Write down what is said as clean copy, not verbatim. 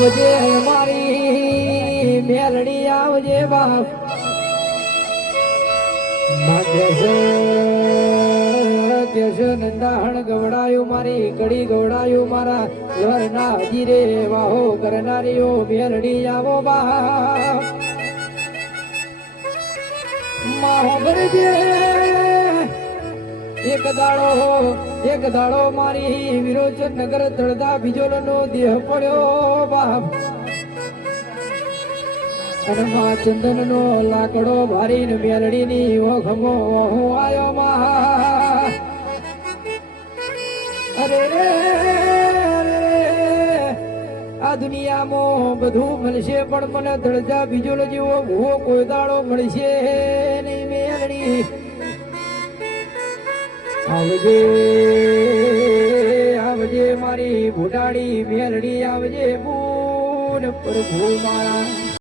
આવજે મારી મેલડી આવજે બાપ કેશ નંદાહણ ગવડાયું મારી કડી ગવડાયું મારા લરના હજી રે વાહો કરનારીઓ મેલડી આવો બાપ માહો ગરજે એક દાડો મારી વિરોચન નગર તળદા બીજોલનો દેહ પડ્યો બાપ અને માં ચંદન નો લાકડો ભારીને મેલડી ની ઓખમો હું આયો માં અરે આ દુનિયામાં બધું મળશે પણ મને તળદા બીજોલ જેવો ભૂવો કોઈ દાડો મળશે નહીં મેલડી આવજે આવજે મારી ભૂટાડી મેલડી આવજે પૂન પ્રભુ મારા